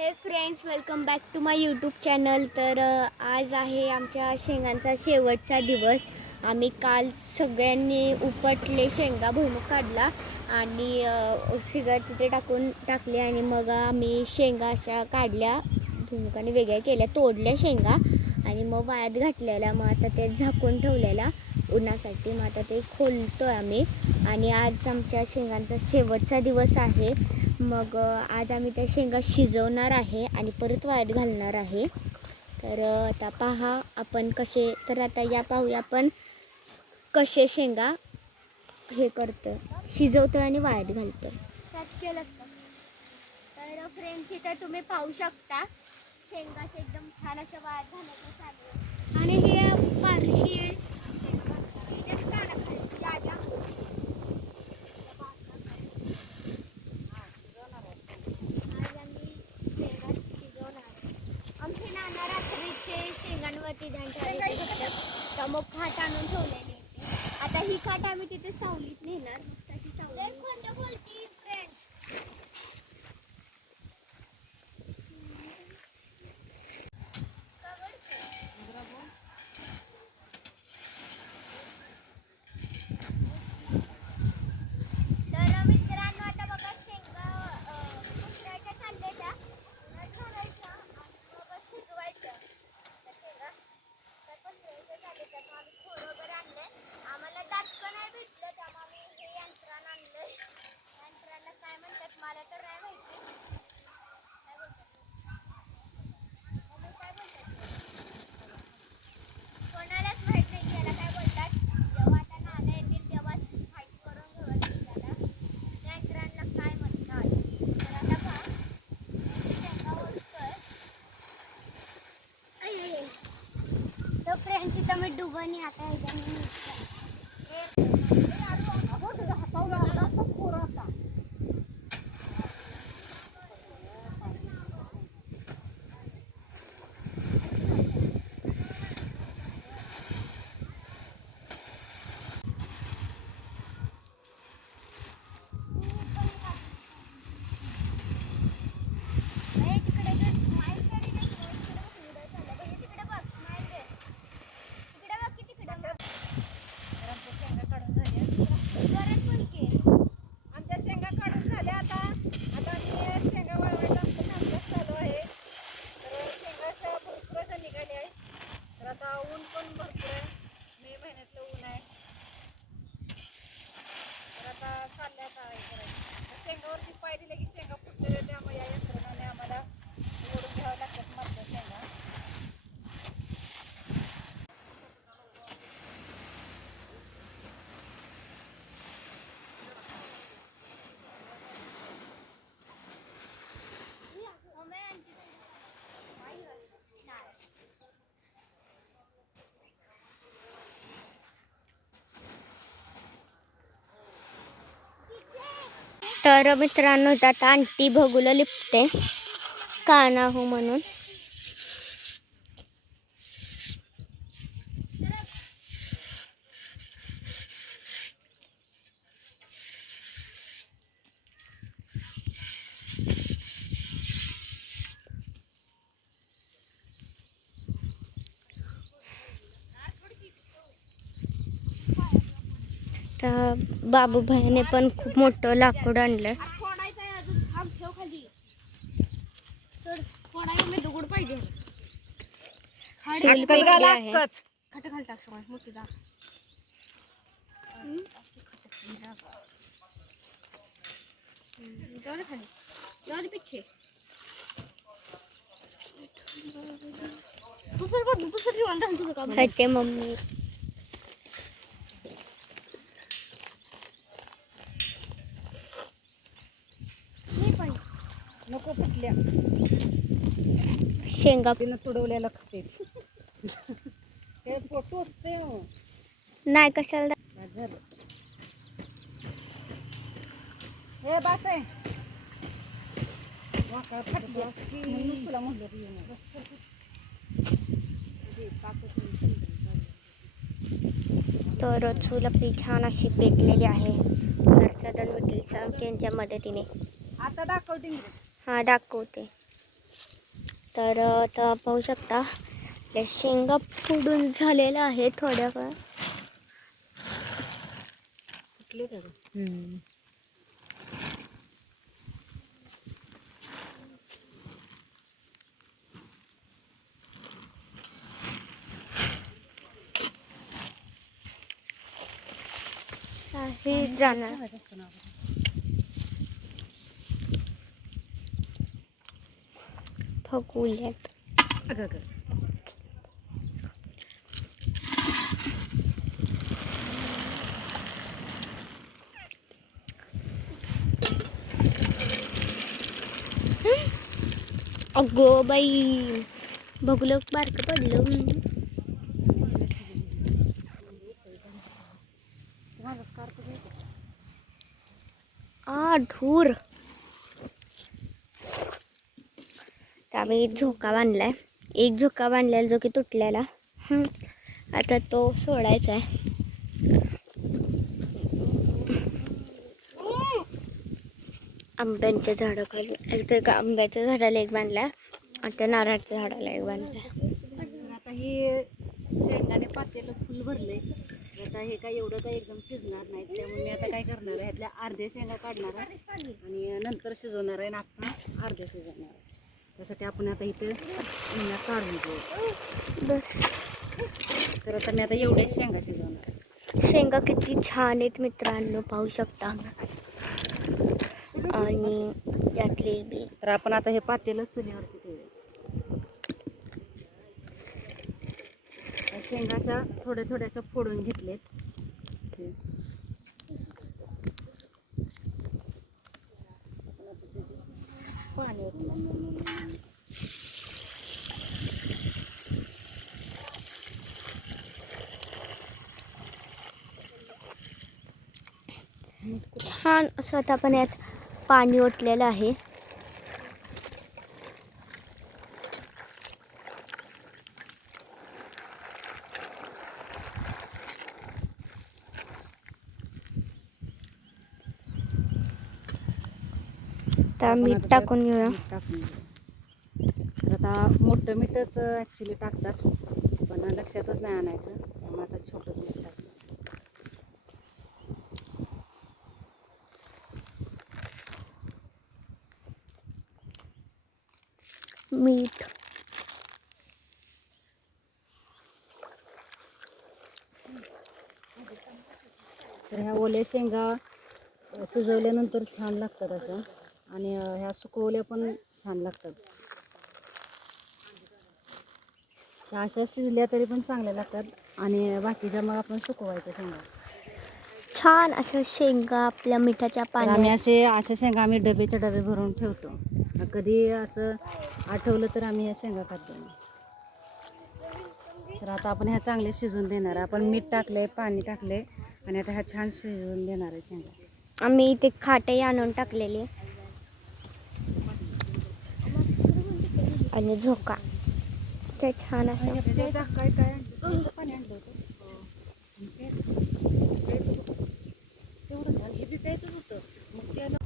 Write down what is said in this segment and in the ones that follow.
Hey friends welcome back to my YouTube channel तर आज आहे आमच्या शेंगांचा शेवटचा दिवस. आम्ही काल सगळ्यांनी उपटले शेंगा भुईमुग काढला आणि अ, सिगार तिथे टाकून टाकले आणि मग आम्ही शेंगा अशा काढल्या भुईमुगाने वेगळ्या केल्या तोडल्या शेंगा आणि मग वायात घातलेल्या. मग आता ते झाकून ठेवलेल्या उन्हासाठी. मग आता ते खोलतो आम्ही. आणि आज आमच्या शेंगांचा शेवटचा दिवस आहे. मग आज आम्ही त्या शेंगा शिजवणार आहे आणि परत वायात घालणार आहे. तर आता पहा आपण कसे तर आता या पाहूया आपण कसे शेंगा हे करतो शिजवतो आणि वाळत घालतो केलं तर फ्रेंड्स इथं तुम्ही पाहू शकता शेंगा एकदम छान अशा वाळत घालायचं चालू आहे. आणि हे पारशी हिच्याच कानाखाली, या, या. आज आम्ही शेंगा शिजवणार. आमचे नाना रात्रीचे शेंगांवरती ध्यान ठेवायचे होतं. तर मग खाट आणून ठेवलेली होती. आता ही खाट आम्ही तिथे सावलीत नेणार मस्त अशी सावली बोलती फ्रेंड्स तर मित्रांनो आता बघा शेंगा अ, कुसरायच्या चालल्या त्या उन्हात घालायच्या आणि मग शिजवायच्या त्या शेंगा तर कुसरायच्या चालल्या त्या मग आम्ही थोडं वगैरे आणलंय आम्हाला दाटकं नाही भेटलं त्यामुळे आम्ही हे यंत्रानं आणलंय यंत्राला काय म्हणतात मला तर नाही माहिती काय बोलतात मम्मी काय बोलतात कोणालाच माहीत नाही की याला काय बोलतात जेव्हा आता नाना येतील तेव्हाच माहिती करून घ्यावं लागेल त्याला यंत्रांना काय म्हणतात तर आता पहा शेंगा ओढतोय तो फ्रेंड्स इथं मी डुबनी आता ह्याच्याने तिकडे जो smile करीत आहे, तिकडे बघ, उडत चाललंय. बघ, तिकडे बघ, smile दे. तिकडे बघ की तिकडे परत बोल की. आमच्या शेंगा काढून झाल्या आता आता मी शेंगा वाळवायचा आमचं कामकाज चालू आहे तर शेंगा अशा भरपूर अशा निघाल्या आहेत तर आता ऊन पण भरपूर आहे मे महिन्यातलं ऊन आहे तर आता चाललंय आता हे करायचं तर शेंगावरती पाय दिले की शेंगा फुटलेल्या त्यामुळे या यंत्रणाने आम्हाला ओढून घ्यावं लागतात मात्र शेंगा मम्मी आणते नाही. तर मित्रांनो इथं आता आंटी भगुला लिपते. काना हो म्हणून. तर बाबू भाईने पण खूप मोठं लाकूड आणलं फोडायचं आहे अजून. थांब ठेव नको फुटल्या. शेंगा. तिनं तुडवलेलं खाते. फ़ोटो असते हो. नाही कशाला? झालं. हे बात आहे फाटली. तुला म्हणलं की तर चूल आपली छान अशी पेटलेली आहे. हर्षदन वकील त्यांच्या मदतीने. आता दाखव हा दाखवते तर आता पाहू शकता त्या शेंगा फोडून झालेल्या आहेत थोड्याफार कुठले का गं? हम्म. आहे जाणार ठेवायचं अगं अगो बाई बघलो बारक पडलो आ ढूर आम्ही झोका बांधला आहे एक झोका बांधलेला जो की तुटलेला. आता तो सोडायचा आहे. आंब्यांच्या झाडाखाली एक तर का आंब्याच्या झाडाला एक बांधला आता नारळाच्या झाडाला एक बांधला आता हे शेंगाने पातेलं फुल भरले आता हे काय एवढं काय एकदम शिजणार नाही त्यामुळे मी आता काय करणार आहे ह्यातल्या अर्ध्या शेंगा काढणार आहे आणि नंतर शिजवणार आहे आणि आता अर्ध्या शिजवणार आहे. त्यासाठी आपण आता इथं काढून घेऊ. बस. तर आता मी आता एवढ्याच शेंगा शिजवणार. शेंगा किती छान आहेत मित्रांनो पाहू शकता. आणि यातले बी. तर आपण आता हे पातेलं चुलीवरती ठेवूया. शेंगा अशा थोड्या थोड्याशा फोडून घेतलेत. पाणी छान असं आता आपण यात पाणी ओतलेलं आहे. मीठ आता टाकून घेऊया. मीठ टाकून घेऊया. तर आता मोठं मीठच ॲक्च्युली टाकतात पण लक्षातच नाही आणायचं त्यामुळे आता छोटंच मीठ टाकलं मीठ. तर ह्या ओल्या शेंगा अ, शिजवल्यानंतर छान लागतात असं आणि ह्या सुकवल्या पण छान लागतात. ह्या अशा शिजल्या तरी पण चांगल्या लागतात. आणि बाकीच्या मग आपण सुकवायच्या शेंगा. छान असं शेंगा आपल्या मिठाच्या तर आम्ही पाण्यात. असे अशा शेंगा आम्ही डबेच्या डबे भरून ठेवतो. कधी असं आठवलं तर आम्ही या शेंगा खातो. तर आता आपण ह्या चांगले शिजवून देणार आहे. आपण मीठ टाकले पाणी टाकले आणि आता ह्या छान शिजवून देणार आहे शेंगा. आम्ही इथे खाटही आणून टाकलेली. आणि झोका. ते छान असं काय काय पाणी आणलं होतं तेवढंच हे बी प्यायचंच होतं. मग त्याला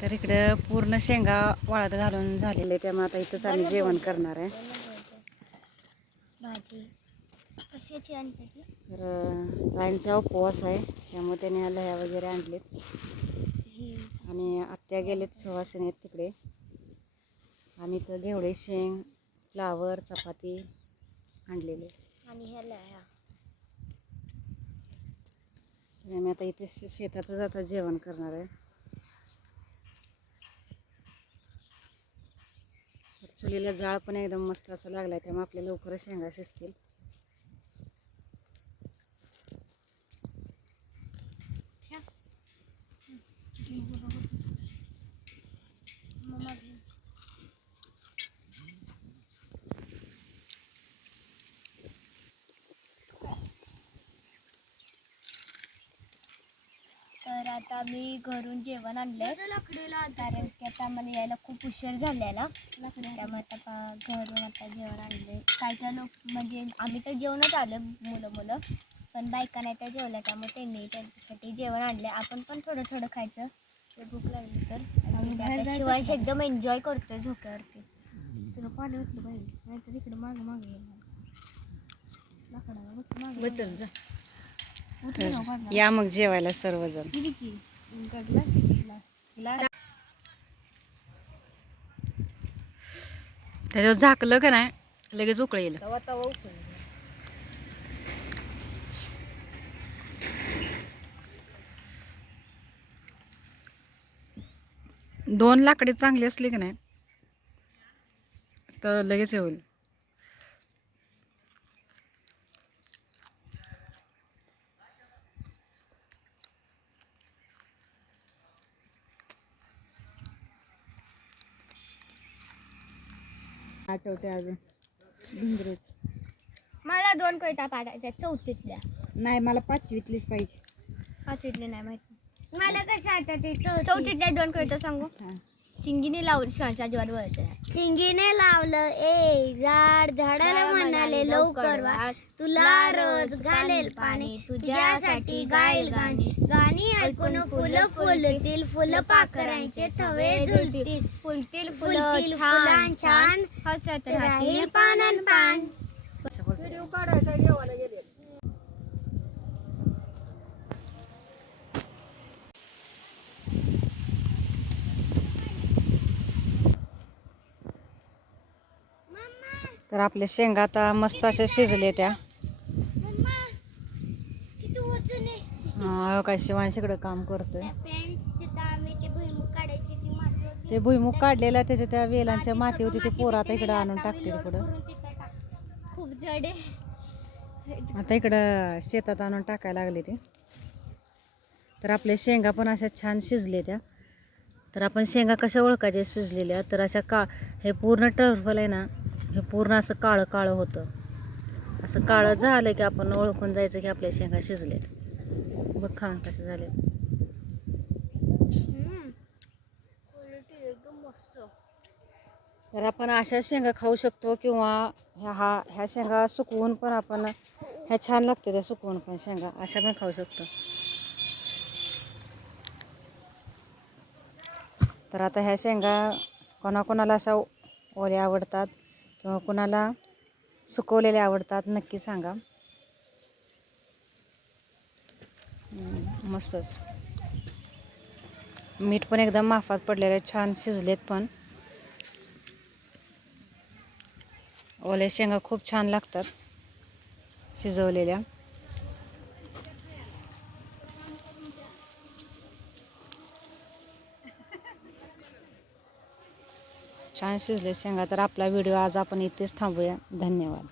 तर इकडं पूर्ण शेंगा वाळत घालून झालेले त्यामुळे आता इथंच आम्ही जेवण करणार आहे? तर राईंचा उपवास आहे. त्यामुळे त्याने ह्या लह्या वगैरे आणलेत. आणि आत्या गेलेत सुवासिनी आहेत तिकडे. आम्ही तर घेवडे शेंग फ्लावर चपाती आणलेले. आणि ह्याला आम्ही आता इथे शेतातच आता जेवण करणार आहे. चुलीला जाळ पण एकदम मस्त असं लागलाय त्यामुळे आपल्या लवकरच शेंगा शिजतील तर आता मी घरून जेवण आणलंय. कारण की आता आम्हाला यायला खूप उशीर झालेला. त्यामुळे आता पा- घरून आता जेवण आणले काय काय लोक म्हणजे आम्ही तर जेवणच आलो मुलं मुलं पण बायका नाही त्या जेवल्या त्यामुळे त्यांनी त्यांच्यासाठी जेवण आणले आपण पण थोडं थोडं खायचं. जर भूक लागली तर. ते शिवांश एकदम एन्जॉय करतोय झोक्यावरती. तुला पाणी उठलं पाहिजे नाहीतर इकडे मागं मागं लाकडाला बघ मागं. जा. या मग जेवायला सर्वजण. त्याच्यावर झाकलं का नाही लगेच उकळ येईल तवा तवा उकळून दोन लाकडे चांगली असली की नाही तर लगेच होईल. आठवते अजून. भिंगरेच मला दोन कविता पाठायच्या चौथीतल्या नाही मला पाचवीतलीच पाहिजे. पाचवीतले नाही माहिती. मला कसं आता ते चौथीतल्या दोन कविता सांगू. चिंगीने लावलं वळतं चिंगीने लावलं ए झाड झाडाला म्हणाले लवकर वा. तुला रोज घालेल पाणी तुझ्यासाठी गाईल गाणी. गाणी. ऐकून फुलं फुलतील फुलं पाखरांचे थवे झुलतील फुलतील फुलं छान छान हसत राहील पानन पान. व्हिडिओ काढायचा जेवायला गेले. तर आपल्या शेंगा आता मस्त अशा शिजले त्या. हा, काय शिवांशीकडे काम करतोय. ते भुईमुग भुईमुग काढलेला त्याच्या त्या वेलांच्या माती होती ते पोरं आता इकडं आणून टाकतील पुढं खूप जड आहे. आता इकडं शेतात आणून टाकायला लागले ते. तर आपल्या शेंगा पण अशा छान शिजले त्या. तर आपण शेंगा कशा ओळखायच्या शिजलेल्या तर अशा का हे पूर्ण टर्फल आहे ना हे पूर्ण असं काळं काळं होतं. असं काळं झालं की आपण ओळखून जायचं की आपल्या शेंगा शिजलेत. बघ खाऊन कसे झाले एकदम तर आपण अशा शेंगा खाऊ शकतो किंवा ह्या हा ह्या शेंगा सुकवून पण आपण ह्या छान लागते त्या सुकवून पण शेंगा. अशा पण खाऊ शकतो. तर आता ह्या शेंगा कोणाकोणाला अशा ओल्या आवडतात? किंवा कुणाला सुकवलेले आवडतात नक्की सांगा. मस्तच. मीठ पण एकदम माफात पडलेलं आहे छान शिजलेत पण. ओल्या शेंगा खूप छान लागतात शिजवलेल्या. छान शिजले शेंगा. तर आपला व्हिडिओ आज आपण इथेच थांबूया. धन्यवाद.